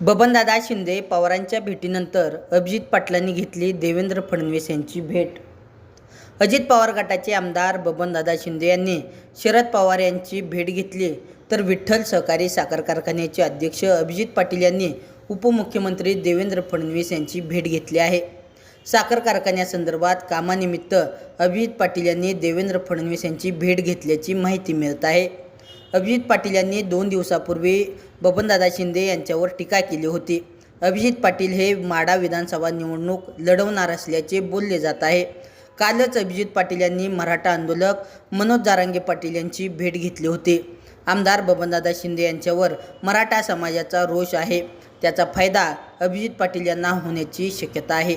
बबनदादा शिंदे पवारांच्या भेटीनंतर अभिजित पाटलांनी घेतली देवेंद्र फडणवीस यांची भेट. अजित पवार गटाचे आमदार बबनदादा शिंदे यांनी शरद पवार यांची भेट घेतली. तर विठ्ठल सहकारी साखर कारखान्याचे अध्यक्ष अभिजित पाटील यांनी उपमुख्यमंत्री देवेंद्र फडणवीस यांची भेट घेतली आहे. साखर कारखान्यासंदर्भात कामानिमित्त अभिजित पाटील यांनी देवेंद्र फडणवीस यांची भेट घेतल्याची माहिती मिळत आहे. अभिजित पाटील यांनी दोन दिवसापूर्वी बबनदादा शिंदे यांच्यावर टीका केली होती. अभिजित पाटील हे माडा विधानसभा निवडणूक लढवणार असल्याचे बोलले जात आहे. कालच अभिजित पाटील यांनी मराठा आंदोलक मनोज जारांगे पाटील यांची भेट घेतली होती. आमदार बबनदादा शिंदे यांच्यावर मराठा समाजाचा रोष आहे. त्याचा फायदा अभिजित पाटील यांना होण्याची शक्यता आहे.